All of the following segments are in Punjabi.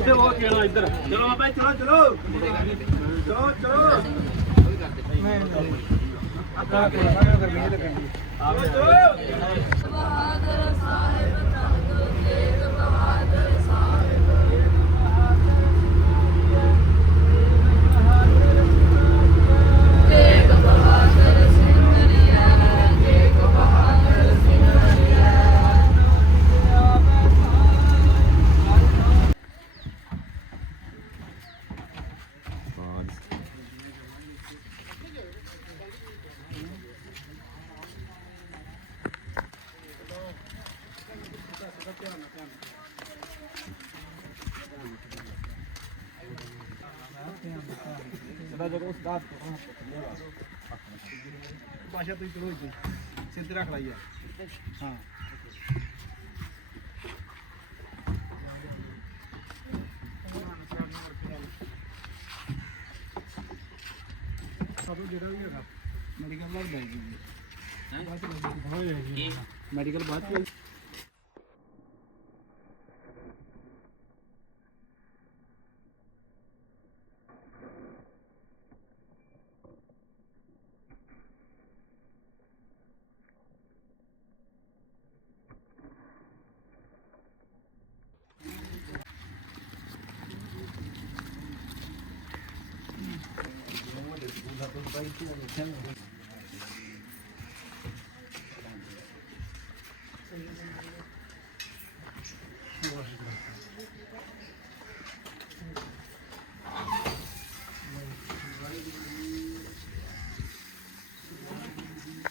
ਇੱਧਰ ਉਹ ਕਿਹੜਾ ਇੱਧਰ। ਚਲੋ ਬਾਬਾ ਜੀ, ਚਲੋ ਚਲੋ। ਚਲੋ ਚਲੋ। ਆਪਣਾ ਕੋਲ ਸਾਰਾ ਗਰਮੀ ਲੱਗਣੀ ਆਵੇ ਚਲੋ ਬਹਾਦਰ ਸਾਹਿਬ ਜਾਦੋ ਤੇਗ ਬਹਾਦਰ ਸਾਹਿਬ ਤੇਗ ਬਹਾਦਰ ਸਿੰਘਨੀਆ ਤੇਗ ਬਹਾਦਰ ਸਿੰਘਨੀਆ ਸਦਾ ਜਦੋਂ ਉਸ ਦਾ ਪਾਸ਼ਾ ਤੁਸੀਂ ਚਲੋ ਇੱਥੇ ਸਿੱਧੇ ਰੱਖ ਲਈ ਆ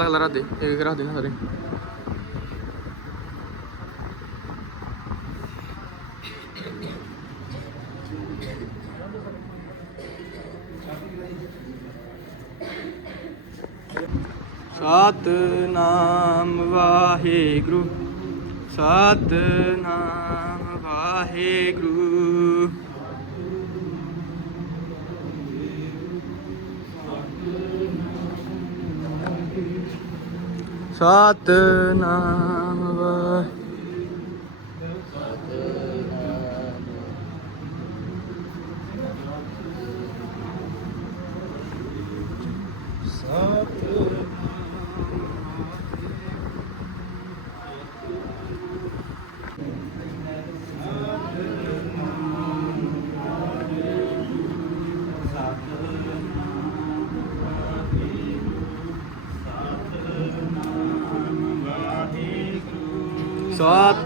ਕੱਲਾ ਕੱਲਾ ਰੱਖ ਦੇ ਇੱਕ ਇੱਕ ਰੱਖ ਦੇ ਨਾ ਸਤਨਾਮ ਵਾਹਿਗੁਰੂ ਸਤਨਾਮ ਵਾਹਿਗੁਰੂ। ਸਤਨਾਮ। ਵਾਹਿ ਸਤਨਾਮ।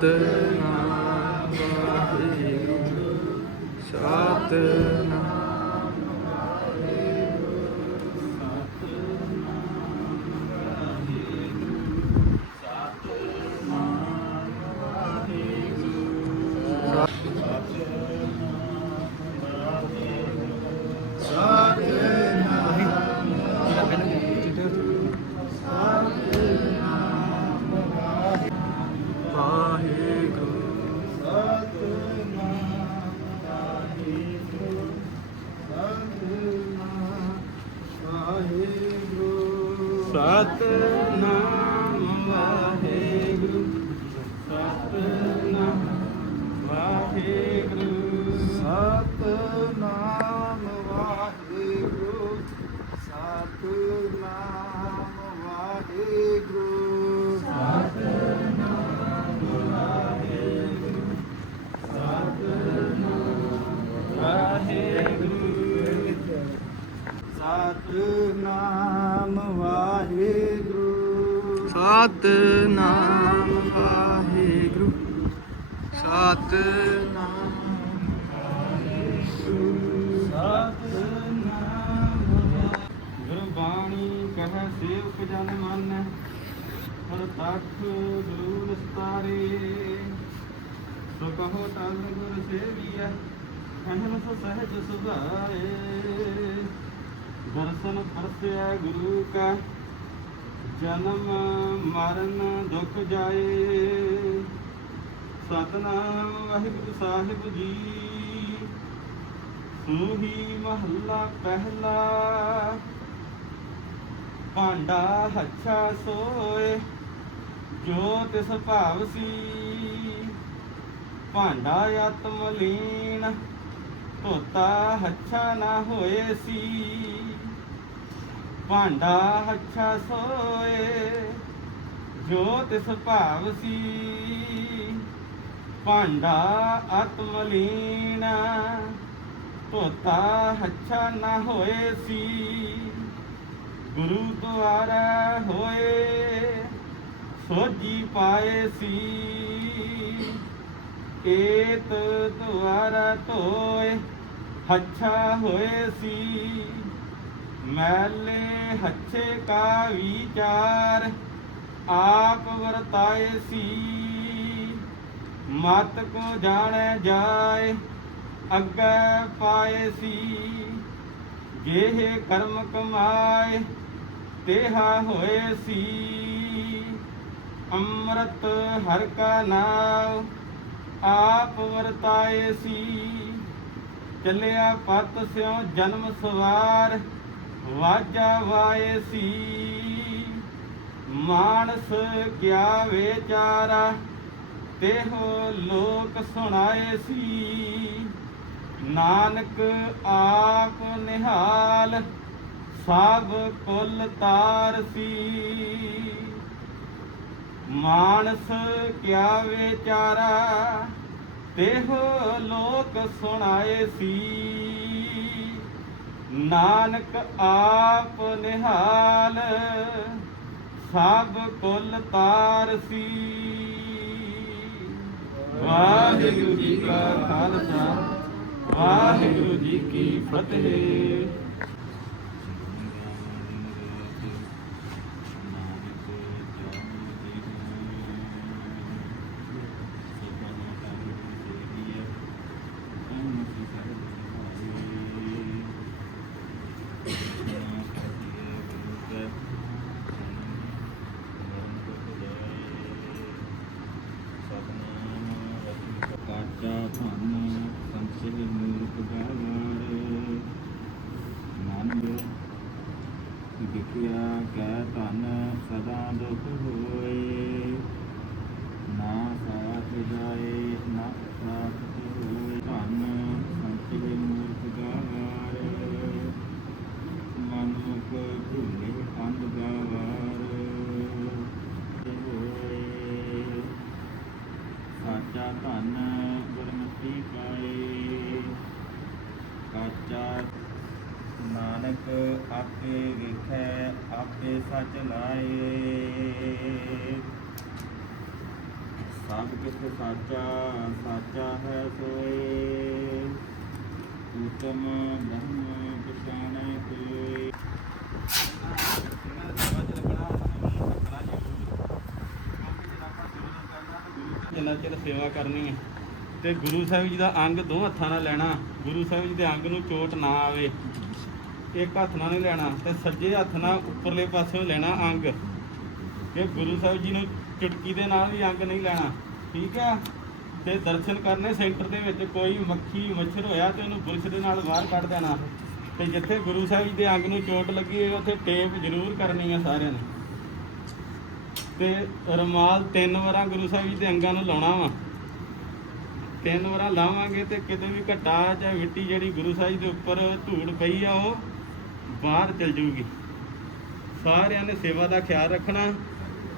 the ਵਾਹਿਗੁਰੂ ਸਤਨਾਮ ਵਾਹਿਗੁਰੂ ਸਤਨਾਮ ਦੁਖ ਜਨ ਮਨ ਹਰ ਤਖ ਗੁਰੂ ਨਿਸਤਾਰੇ ਸੋ ਕਹੋ ਤਨ ਗੁਰ ਸੇਵੀਐ ਅਹਨਸ ਸਹਿਜ ਸੁਭਾਏ ਦਰਸ਼ਨ ਪਰਸਿਆ ਗੁਰੂ ਕਾ ਜਨਮ ਮਰਨ ਦੁਖ ਜਾਏ। ਸਤਨਾਮ ਵਾਹਿਗੁਰੂ ਸਾਹਿਬ ਜੀ। ਸੂਹੀ ਮਹੱਲਾ ਪਹਿਲਾ। ਭਾਂਡਾ ਹੱਛਾ ਸੋਏ, ਜੋ ਤਿਸ ਭਾਵ ਸੀ। ਭਾਂਡਾ ਆਤਮ ਲੀਨ, ਧੋਤਾ ਹੱਛਾ ਨਾ ਹੋਏ ਸੀ। ਭਾਂਡਾ ਹੱਛਾ ਸੋਏ ਜੋ ਤਿਸ ਭਾਵ ਸੀ। ਭਾਂਡਾ ਆਤਮਲੀਨ ਧੋਤਾ ਹੱਛਾ ਨਾ ਹੋਏ ਸੀ। ਗੁਰੂ ਦੁਆਰਾ ਹੋਏ ਸੋਜੀ ਪਾਏ ਸੀ। ਏਤ ਦੁਆਰਾ ਧੋਏ, ਹੱਛਾ ਹੋਏ ਸੀ। ਮੈਲੇ ਹੱਛੇ ਕਾ ਵਿਚਾਰ, ਆਪ ਵਰਤਾਏ ਸੀ। ਮਤ ਕੋ ਜਾਣੈ ਜਾਏ, ਅੱਗੇ ਪਾਏ ਸੀ। ਜਿਹੇ ਕਰਮ ਕਮਾਏ, ਤੇਹਾ ਹੋਏ ਸੀ। ਅੰਮ੍ਰਿਤ ਹਰ ਕਾ ਨਾਮ ਆਪ ਵਰਤਾਏ ਸੀ। ਚੱਲਿਆ ਪਤ ਸਿਉ ਜਨਮ ਸਵਾਰ ਵਾਜਾ ਵਾਏ ਸੀ। ਮਾਨਸ ਕਿਆ ਵਿਚਾਰਾ ਤੇਹੋ ਲੋਕ ਸੁਣਾਏ ਸੀ। ਨਾਨਕ ਆਪ ਨਿਹਾਲ, ਸਭ ਕੁਲ ਤਾਰ ਸੀ। ਮਾਨਸ ਕਿਆ ਵਿਚਾਰਾ ਤੇਹੋ ਲੋਕ ਸੁਣਾਏ ਸੀ। ਨਾਨਕ ਆਪ ਨਿਹਾਲ, ਸਭ ਕੁਲ ਤਾਰ ਸੀ। ਵਾਹਿਗੁਰੂ ਜੀ ਕਾ ਖਾਲਸਾ, ਵਾਹਿਗੁਰੂ ਜੀ ਕੀ ਫਤਿਹ ਕਾਚਾ ਧਨ ਸੰਚੇ ਮੂਰਖ ਗਾਵਾਰ ਨਾਨਕ ਵਿਖਿਆ ਕੈ ਧਨ ਸਦਾ ਦੁਖ ਹੋਏ ਨਾ ਸਾਥ ਜਾਏ ਨਾ ਸਾਥ ਹੋਏ ਧਨ ਸੰਚੇ ਮੂਰਖ ਗਾਵਾਰ ਮਨੁਖ ਭੁਲੇ ਅੰਧ ਗਾਵਾਰ ਹੋਏ ਸਾਚਾ ਧਨ ਗੁਰਮਤਿ ਪਾਏ ਕਾਚਾ ਨਾਨਕ ਆਪੇ ਵੇਖੈ ਆਪੇ ਸਚ ਲਾਏ ਸਭ ਸਾਚਾ ਸਾਚਾ ਹੈ ਸੋਏ। ਉਤਮ ਬ੍ਰਹਮ ਪਛਾਣੈ ਕੋਈ ਜਿੰਨਾ ਚਿਰ ਸੇਵਾ ਕਰਨੀ ਹੈ। ਤੇ ਗੁਰੂ ਸਾਹਿਬ ਜੀ ਦਾ ਅੰਗ ਦੋ ਹੱਥਾਂ ਨਾਲ ਲੈਣਾ, ਗੁਰੂ ਸਾਹਿਬ ਜੀ ਦੇ ਅੰਗ ਨੂੰ ਚੋਟ ਨਾ ਆਵੇ। ਇੱਕ ਹੱਥ ਨਾਲ ਨਹੀਂ ਲੈਣਾ ਤੇ ਸੱਜੇ ਹੱਥ ਨਾਲ ਉੱਪਰਲੇ ਪਾਸਿਓਂ ਲੈਣਾ ਅੰਗ। ਇਹ ਗੁਰੂ ਸਾਹਿਬ ਜੀ ਨੂੰ ਚੁਟਕੀ ਦੇ ਨਾਲ ਵੀ ਅੰਗ ਨਹੀਂ ਲੈਣਾ। ਠੀਕ ਆ? ਤੇ ਦਰਸ਼ਨ ਕਰਨੇ ਸੈਂਟਰ ਦੇ ਵਿੱਚ ਕੋਈ ਮੱਖੀ, ਮੱਛਰ ਹੋਇਆ ਤੇ ਉਹਨੂੰ ਬੁਰਸ਼ ਦੇ ਨਾਲ ਬਾਹਰ ਕੱਢ ਦੇਣਾ। ਤੇ ਜਿੱਥੇ ਗੁਰੂ ਸਾਹਿਬ ਜੀ ਦੇ ਅੰਗ ਨੂੰ ਚੋਟ ਲੱਗੀ ਹੈ ਉੱਥੇ ਟੇਪ ਜ਼ਰੂਰ ਕਰਨੀ ਆ ਸਾਰਿਆਂ ਨੇ। ਤੇ ਰਮਾਲ ਤਿੰਨ ਵਾਰਾਂ ਗੁਰੂ ਸਾਹਿਬ ਜੀ ਦੇ ਅੰਗਾਂ ਨੂੰ ਲਾਉਣਾ ਵਾ। ਤਿੰਨ ਵਾਰਾਂ ਲਾਵਾਂਗੇ ਤੇ ਕਿਤੇ ਵੀ ਘਟਾ ਜਾਂ ਮਿੱਟੀ ਜਿਹੜੀ ਗੁਰੂ ਸਾਹਿਬ ਦੇ ਉੱਪਰ ਧੂੜ ਪਈ ਆ, ਉਹ ਬਾਹਰ ਚਲ ਜੂਗੀ ਸਾਰਿਆਂ ਨੇ ਸੇਵਾ ਦਾ ਖਿਆਲ ਰੱਖਣਾ।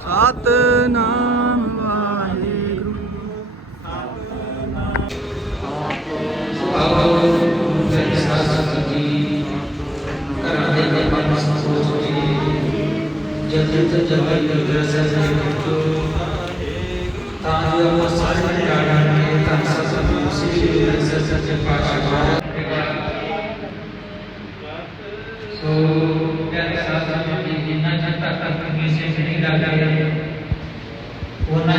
ਸਤਨਾਮ ਵਾਹਿਗੁਰੂ। ਸੋ ਪਿਆਰੇ ਸਾਧ ਸੰਗਤ ਜੀ ਜਿੰਨਾ ਚਿਰ ਤੱਕ ਕਿਸੇ ਚ ਨਹੀਂ ਲੱਗਦੇ ਉਹਨਾਂ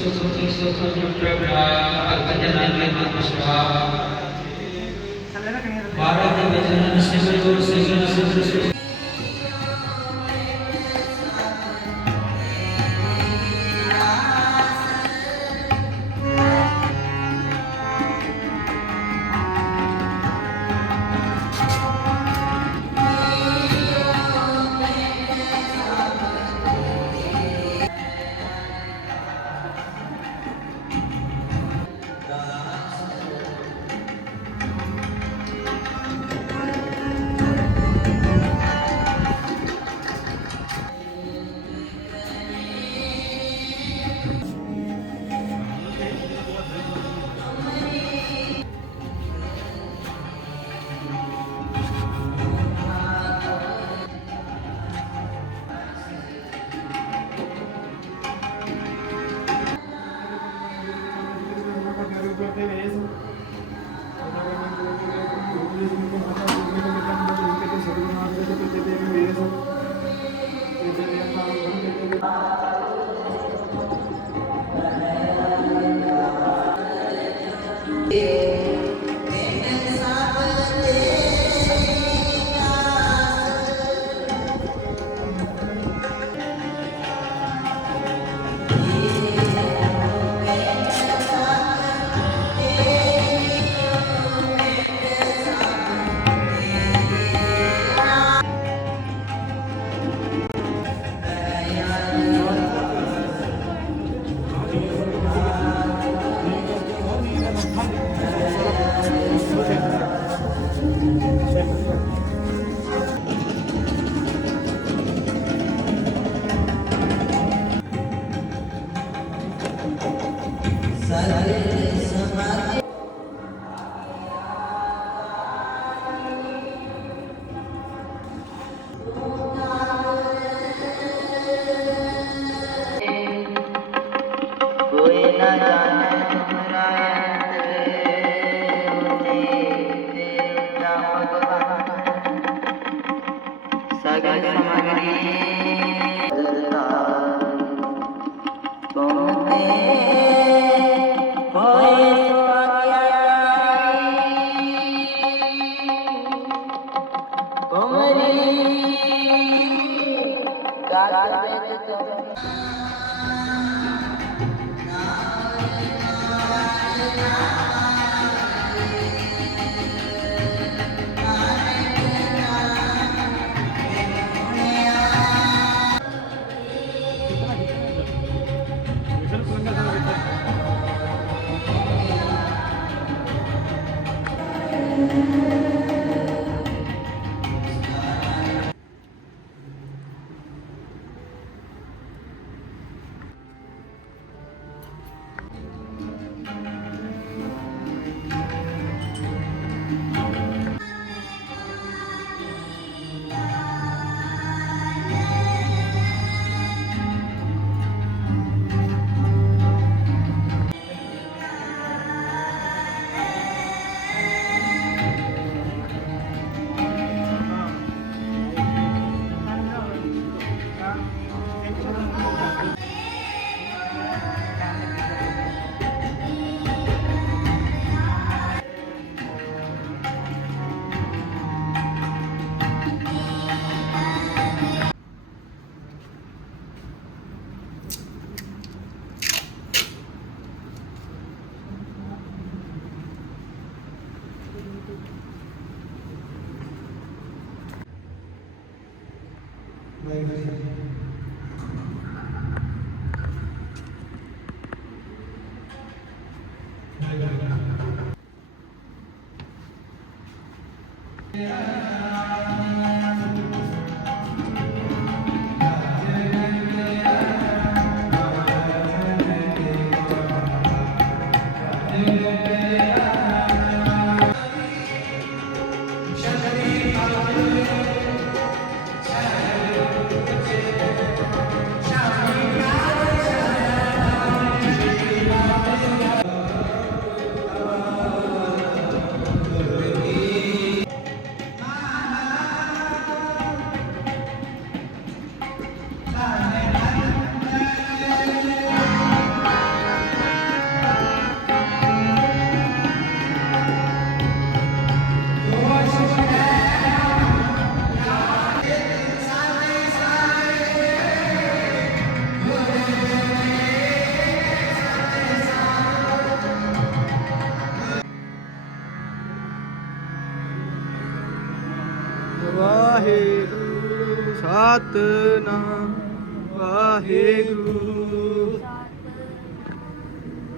ਤੱਕ ਸਾਧ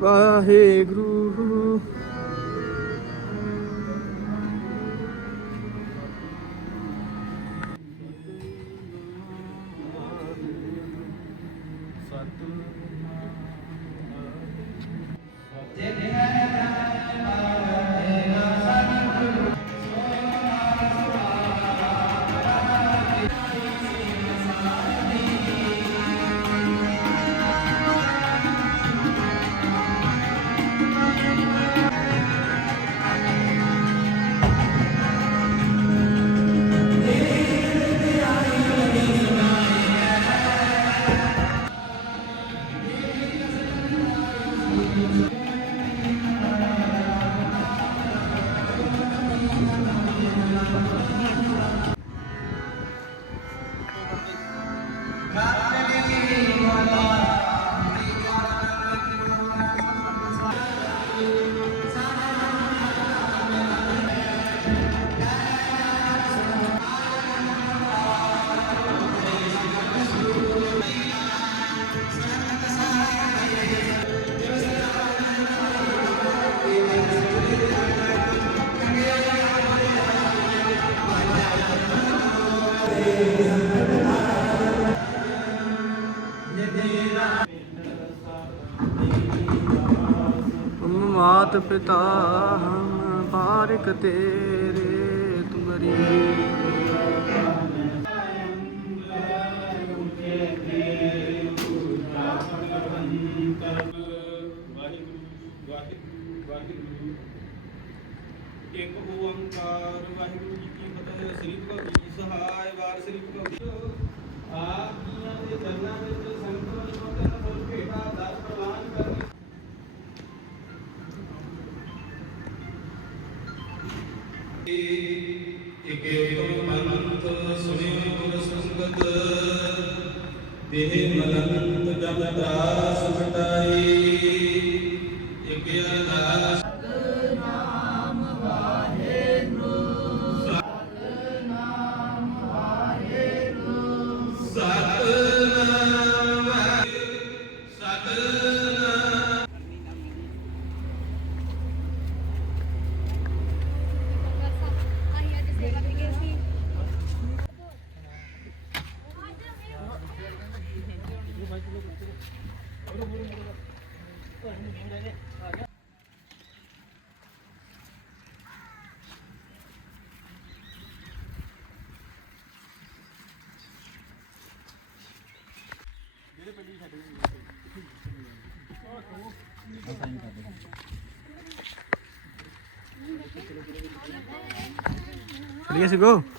ਵਾਹਿਗੁਰੂ। ਪਿਤਾ ਹਮ ਬਾਰਿਕ ਤੇਰੇ ਤੁਮਰੀ। sige, go.